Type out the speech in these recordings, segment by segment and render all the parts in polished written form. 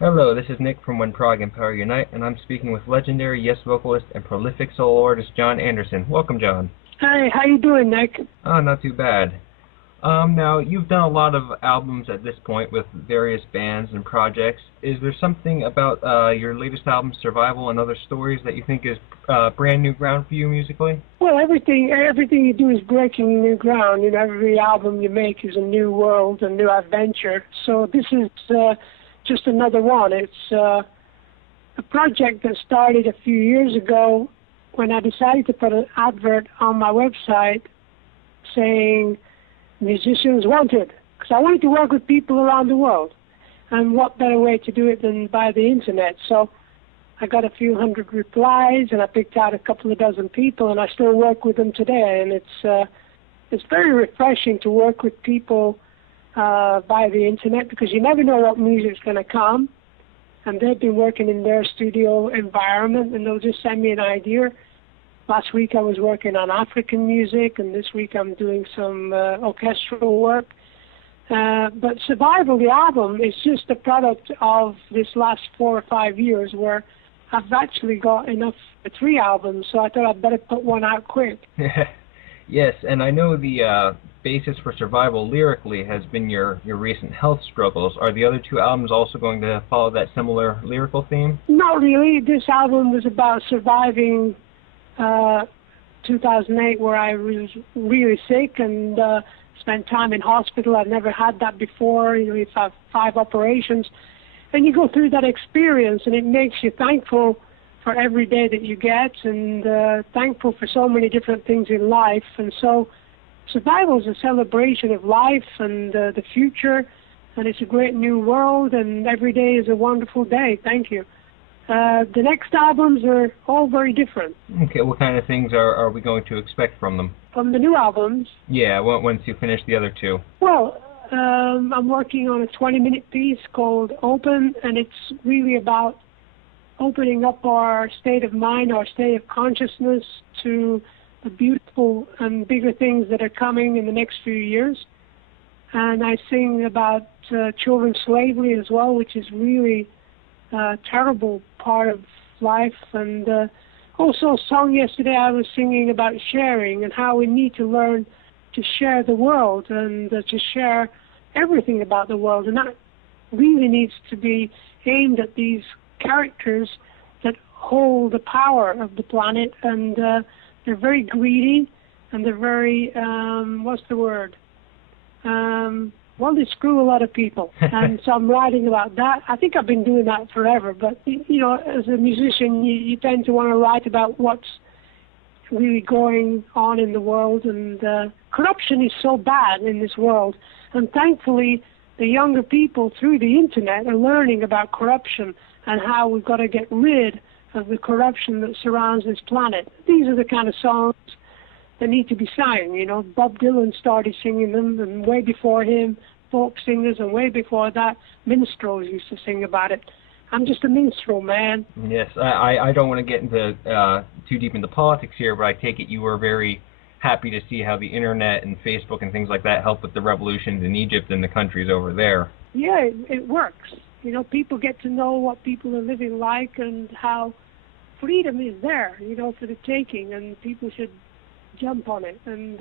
Hello, this is Nick from Power and Prog Unite, and I'm speaking with legendary Yes vocalist and prolific solo artist Jon Anderson. Welcome, Jon. Hey, how you doing, Nick? Oh, not too bad. Now, you've done a lot of albums at this point with various bands and projects. Is there something about your latest album, Survival and Other Stories, that you think is brand new ground for you musically? Well, everything you do is breaking new ground. You know, every album you make is a new world, a new adventure. So this is just another one. It's a project that started a few years ago when I decided to put an advert on my website saying musicians wanted, because I wanted to work with people around the world. And what better way to do it than by the internet? So I got a few hundred replies, and I picked out a couple of dozen people, and I still work with them today. And it's very refreshing to work with people by the internet, because you never know what music's going to come. And they've been working in their studio environment, and they'll just send me an idea. Last week I was working on African music, and this week I'm doing some orchestral work. But Survival, the album, is just a product of this last 4 or 5 years where I've actually got enough for 3 albums, so I thought I'd better put one out quick. Yes, and I know the basis for Survival lyrically has been your recent health struggles. Are the other 2 albums also going to follow that similar lyrical theme? Not really. This album was about surviving 2008, where I was really sick and spent time in hospital. I've never had that before. You know, you've had 5 operations, and you go through that experience, and it makes you thankful for every day that you get, and thankful for so many different things in life. And so Survival is a celebration of life and the future, and it's a great new world, and every day is a wonderful day. Thank you. The next albums are all very different. Okay, what kind of things are we going to expect from them? From the new albums? Yeah, once you finish the other 2. Well, I'm working on a 20-minute piece called Open, and it's really about opening up our state of mind, our state of consciousness to the beautiful and bigger things that are coming in the next few years. And I sing about children's slavery as well, which is really a terrible part of life. And also a song yesterday I was singing about sharing and how we need to learn to share the world and to share everything about the world. And that really needs to be aimed at these characters that hold the power of the planet, and they're very greedy, and they're very, what's the word? Well, they screw a lot of people, and so I'm writing about that. I think I've been doing that forever, but, you know, as a musician, you tend to want to write about what's really going on in the world, and corruption is so bad in this world, and thankfully the younger people through the internet are learning about corruption and how we've got to get rid of the corruption that surrounds this planet. These are the kind of songs that need to be sung. You know, Bob Dylan started singing them, and way before him, folk singers, and way before that, minstrels used to sing about it. I'm just a minstrel, man. Yes, I don't want to get into too deep into politics here, but I take it you were very happy to see how the internet and Facebook and things like that help with the revolutions in Egypt and the countries over there. Yeah, it works. You know, people get to know what people are living like and how freedom is there, you know, for the taking, and people should jump on it. And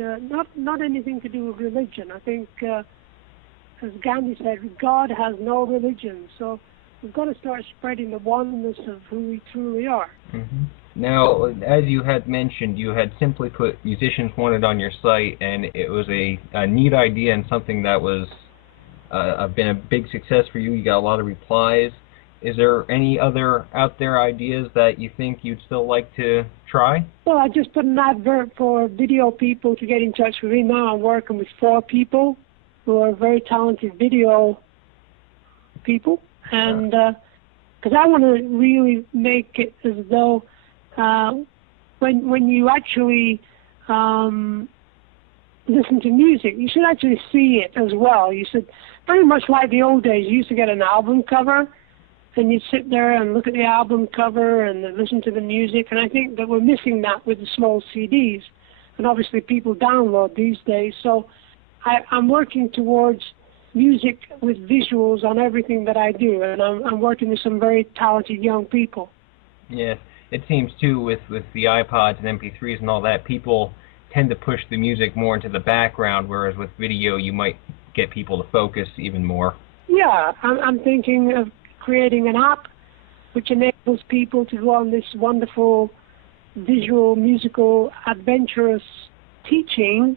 not anything to do with religion. I think, as Gandhi said, God has no religion. So we've got to start spreading the oneness of who we truly are. Mm-hmm. Now, as you had mentioned, you had simply put Musicians Wanted on your site, and it was a neat idea and something that was been a big success for you. You got a lot of replies. Is there any other out there ideas that you think you'd still like to try? Well, I just put an advert for video people to get in touch with me. Now I'm working with 4 people who are very talented video people, and because I want to really make it as though when you actually listen to music, you should actually see it as well. You should, very much like the old days, you used to get an album cover, and you'd sit there and look at the album cover and listen to the music, and I think that we're missing that with the small CDs. And obviously people download these days, so I'm working towards music with visuals on everything that I do, and I'm working with some very talented young people. Yes, it seems too with the iPods and MP3s and all that, people tend to push the music more into the background, whereas with video you might get people to focus even more. Yeah, I'm thinking of creating an app which enables people to go on this wonderful visual, musical, adventurous teaching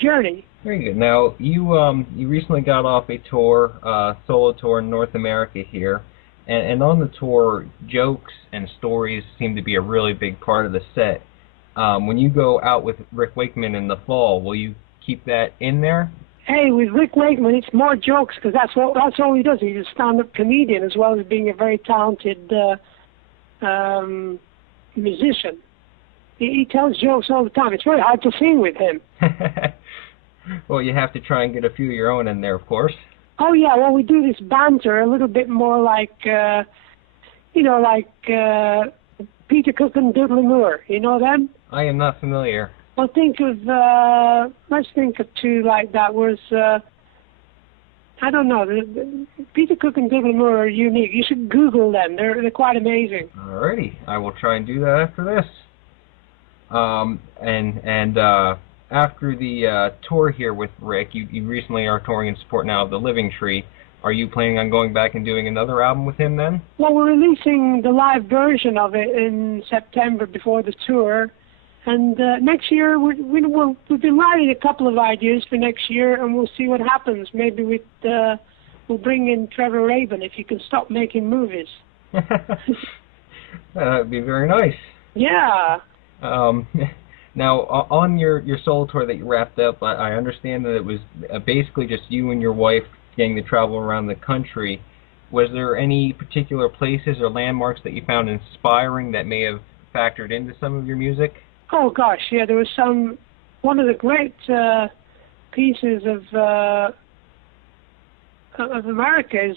journey. Very good. Now, you recently got off a tour, solo tour in North America here, and on the tour, jokes and stories seem to be a really big part of the set. When you go out with Rick Wakeman in the fall, will you keep that in there? Hey, with Rick Wakeman, it's more jokes because that's all he does. He's a stand-up comedian as well as being a very talented musician. He tells jokes all the time. It's very hard to sing with him. Well, you have to try and get a few of your own in there, of course. Oh yeah, well we do this banter a little bit more like, Peter Cook and Dudley Moore. You know them? I am not familiar. Well, let's think of two like that. I don't know. Peter Cook and Dudley Moore are unique. You should Google them. They're quite amazing. Alrighty, I will try and do that after this. After the tour here with Rick, you recently are touring in support now of the Living Tree. Are you planning on going back and doing another album with him then? Well, we're releasing the live version of it in September before the tour. And next year, we've been writing a couple of ideas for next year, and we'll see what happens. Maybe we'll bring in Trevor Rabin if you can stop making movies. That would be very nice. Yeah. Now, on your solo tour that you wrapped up, I understand that it was basically just you and your wife getting to travel around the country. Was there any particular places or landmarks that you found inspiring that may have factored into some of your music? Oh gosh, yeah, there was one of the great pieces of America is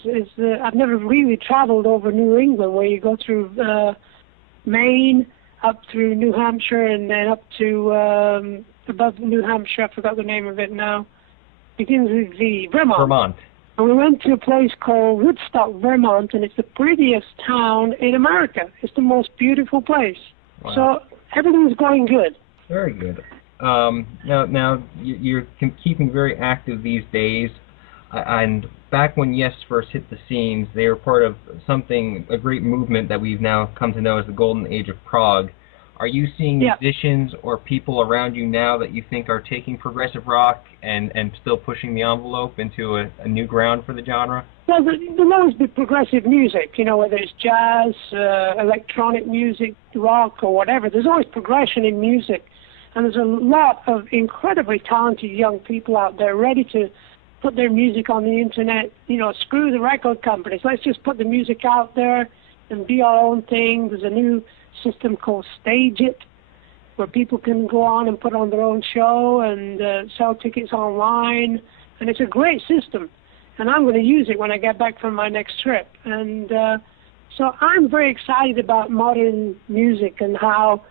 I've never really traveled over New England, where you go through Maine, up through New Hampshire, and then up to above New Hampshire. I forgot the name of it now. Begins with V. Vermont. And we went to a place called Woodstock, Vermont, and it's the prettiest town in America. It's the most beautiful place. Wow. So everything's going good. Very good. Now you're keeping very active these days, and back when Yes first hit the scenes, they were part of a great movement that we've now come to know as the Golden Age of Prog. Are you seeing musicians or people around you now that you think are taking progressive rock and still pushing the envelope into a new ground for the genre? Well, there'll always be progressive music, whether it's jazz, electronic music, rock, or whatever. There's always progression in music. And there's a lot of incredibly talented young people out there ready to put their music on the internet. Screw the record companies. Let's just put the music out there and be our own thing. There's a new system called Stage It, where people can go on and put on their own show and sell tickets online. And it's a great system. And I'm going to use it when I get back from my next trip. And so I'm very excited about modern music and how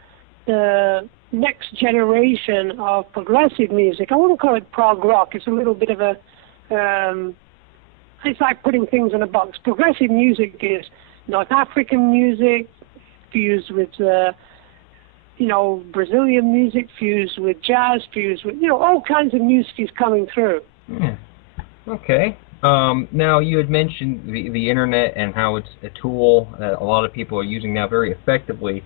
the next generation of progressive music, I wouldn't call it prog rock, it's a little bit of it's like putting things in a box. Progressive music is North African music fused with, Brazilian music fused with jazz, fused with, all kinds of music is coming through. Yeah. Okay. Now, you had mentioned the internet and how it's a tool that a lot of people are using now very effectively.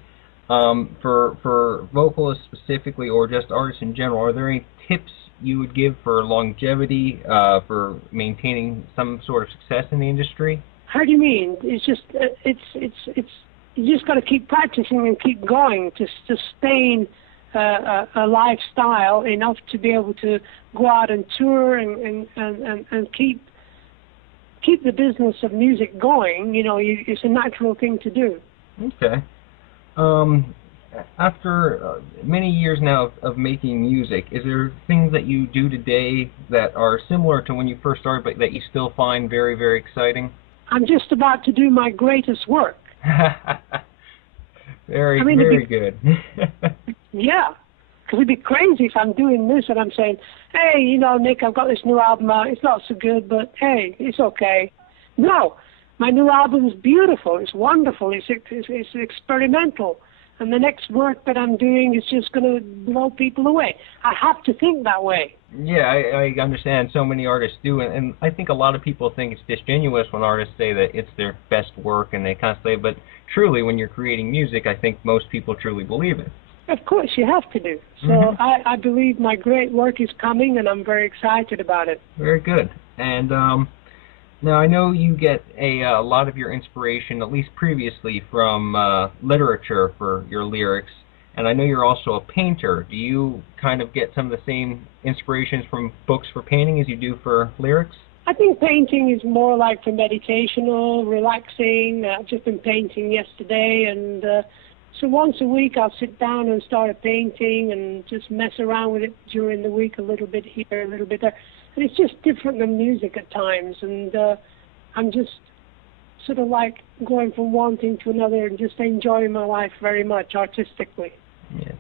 For vocalists specifically, or just artists in general, are there any tips you would give for longevity, for maintaining some sort of success in the industry? How do you mean? It's just you just got to keep practicing and keep going to sustain a lifestyle enough to be able to go out and tour and keep the business of music going. It's a natural thing to do. Okay. After many years now of making music, is there things that you do today that are similar to when you first started, but that you still find very, very exciting? I'm just about to do my greatest work. Very good. Yeah. Because it'd be crazy if I'm doing this and I'm saying, hey, you know, Nick, I've got this new album out. It's not so good, but hey, it's okay. No, my new album is beautiful. It's wonderful. It's experimental. And the next work that I'm doing is just going to blow people away. I have to think that way. Yeah, I understand. So many artists do, and I think a lot of people think it's disingenuous when artists say that it's their best work, and they constantly. But truly, when you're creating music, I think most people truly believe it. Of course, you have to do. So I believe my great work is coming, and I'm very excited about it. Very good. And now I know you get a lot of your inspiration, at least previously, from literature for your lyrics. And I know you're also a painter. Do you kind of get some of the same inspirations from books for painting as you do for lyrics? I think painting is more like for meditational, relaxing. I've just been painting yesterday, and so once a week I'll sit down and start a painting and just mess around with it during the week, a little bit here, a little bit there. And it's just different than music at times, and I'm just sort of like going from one thing to another and just enjoying my life very much artistically. Yes.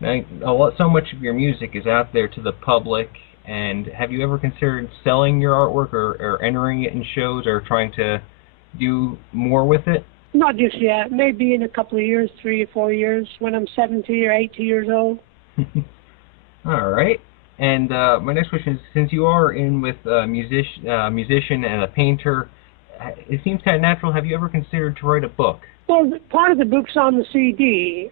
Now, so much of your music is out there to the public, and have you ever considered selling your artwork or entering it in shows or trying to do more with it? Not just yet. Maybe in a couple of years, 3 or 4 years, when I'm 70 or 80 years old. All right. And my next question is, since you are in with a musician and a painter, it seems kind of natural. Have you ever considered to write a book? Well, part of the book's on the CD,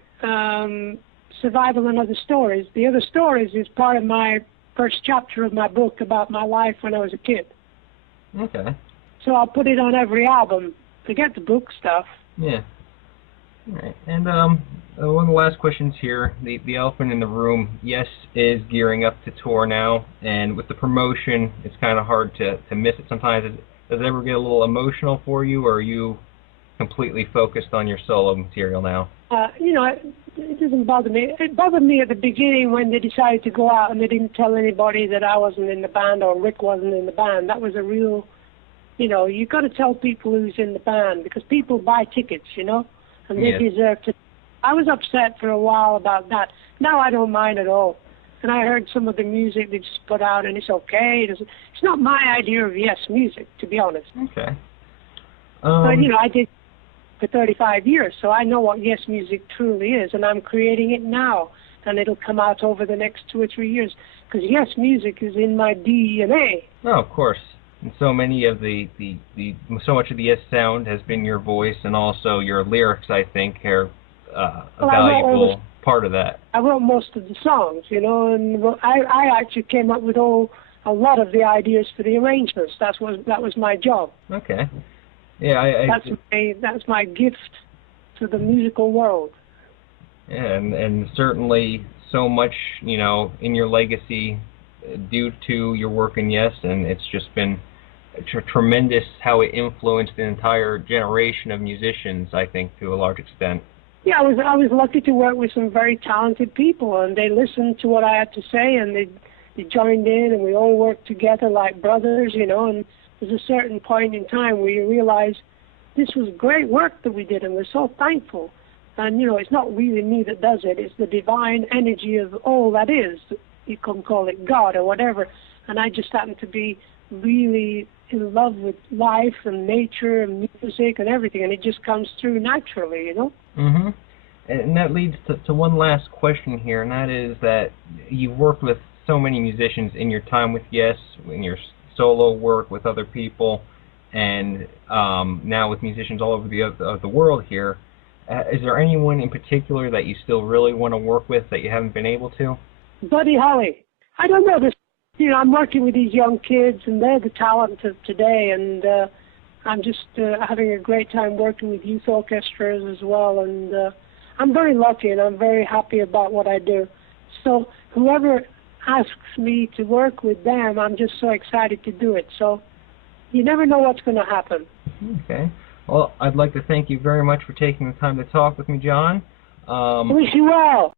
Survival and Other Stories. The Other Stories is part of my first chapter of my book about my life when I was a kid. Okay. So I'll put it on every album. Forget the book stuff. Yeah. All right. And one of the last questions here, the elephant in the room, Yes is gearing up to tour now, and with the promotion, it's kind of hard to miss it sometimes. Does it ever get a little emotional for you, or are you completely focused on your solo material now? You know, it doesn't bother me. It bothered me at the beginning when they decided to go out and they didn't tell anybody that I wasn't in the band or Rick wasn't in the band. That was a real, you know, you got to tell people who's in the band because people buy tickets, you know, and they deserve to. I was upset for a while about that. Now I don't mind at all. And I heard some of the music they just put out, and it's okay. It's not my idea of Yes music, to be honest. Okay. But, you know, I did for 35 years, so I know what Yes music truly is, and I'm creating it now, and it'll come out over the next 2 or 3 years, because Yes music is in my DNA. Oh, of course. And so many of so much of the Yes sound has been your voice, and also your lyrics, I think, are a valuable part of that. I wrote most of the songs, you know, and I actually came up with a lot of the ideas for the arrangements. That was my job. Okay. Yeah, that's my gift to the musical world. Yeah, and certainly so much, you know, in your legacy due to your work in Yes, and it's just been tremendous how it influenced an entire generation of musicians, I think, to a large extent. Yeah, I was lucky to work with some very talented people, and they listened to what I had to say, and they joined in, and we all worked together like brothers, you know, and there's a certain point in time where you realize this was great work that we did, and we're so thankful. And, you know, it's not really me that does it. It's the divine energy of all that is. You can call it God or whatever. And I just happen to be really in love with life and nature and music and everything, and it just comes through naturally, you know? Mm-hmm. And that leads to one last question here, and that is that you've worked with so many musicians in your time with Yes, in your solo work with other people, and now with musicians all over the world here. Is there anyone in particular that you still really want to work with that you haven't been able to? Buddy Holly. I don't know. You know, I'm working with these young kids, and they're the talent of today, and I'm just having a great time working with youth orchestras as well, and I'm very lucky, and I'm very happy about what I do. So whoever asks me to work with them, I'm just so excited to do it. So you never know what's going to happen. Okay. Well, I'd like to thank you very much for taking the time to talk with me, Jon. Wish you well.